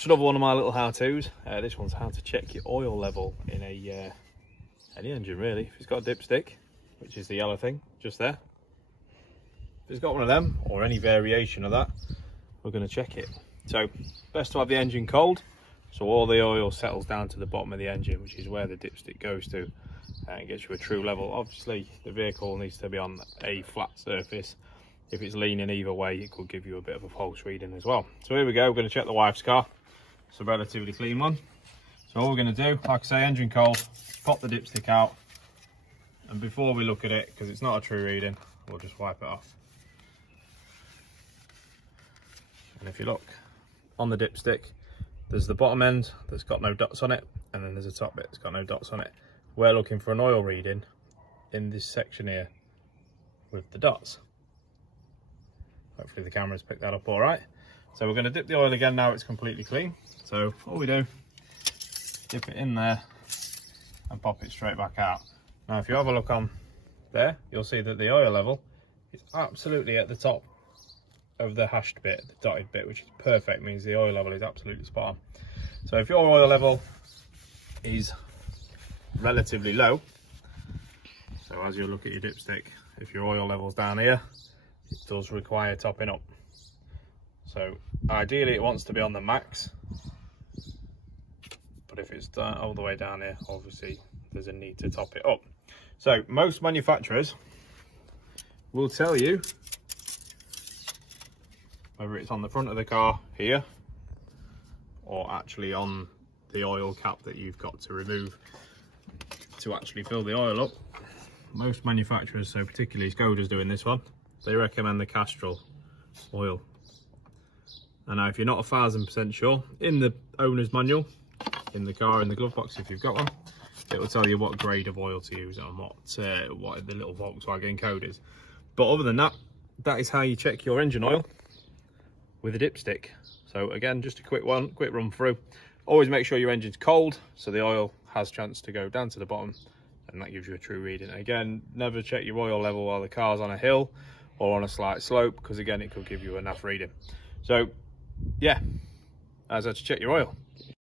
Just another one of my little how-tos. This one's how to check your oil level in any engine really. If it's got a dipstick, which is the yellow thing just there, if it's got one of them or any variation of that, we're going to check it. So best to have the engine cold, so all the oil settles down to the bottom of the engine, which is where the dipstick goes to, and gets you a true level. Obviously the vehicle needs to be on a flat surface. If it's leaning either way, it could give you a bit of a false reading as well. So here we go, we're going to check the wife's car. It's a relatively clean one. So all we're going to do, like I say, engine cold, pop the dipstick out, and before we look at it, because it's not a true reading, we'll just wipe it off. And if you look on the dipstick, there's the bottom end that's got no dots on it, and then there's a top bit that's got no dots on it. We're looking for an oil reading in this section here with the dots. Hopefully the camera's picked that up all right. So we're going to dip the oil again now it's completely clean. So all we do, dip it in there and pop it straight back out. Now if you have a look on there, you'll see that the oil level is absolutely at the top of the hashed bit, the dotted bit, which is perfect, means the oil level is absolutely spot on. So if your oil level is relatively low, so as you look at your dipstick, if your oil level's down here, it does require topping up. So ideally it wants to be on the max, but if it's all the way down here, obviously there's a need to top it up. So most manufacturers will tell you whether it's on the front of the car here or actually on the oil cap that you've got to remove to actually fill the oil up. Most manufacturers, so particularly Skoda's doing this one, they recommend the Castrol oil. And now if you're not 1000% sure, in the owner's manual, in the car, in the glove box if you've got one, it will tell you what grade of oil to use and what the little Volkswagen code is. But other than that, that is how you check your engine oil with a dipstick. So again, just a quick run through. Always make sure your engine's cold so the oil has chance to go down to the bottom, and that gives you a true reading. Again, never check your oil level while the car's on a hill or on a slight slope, because again it could give you a naff reading. So yeah, that's how to check your oil.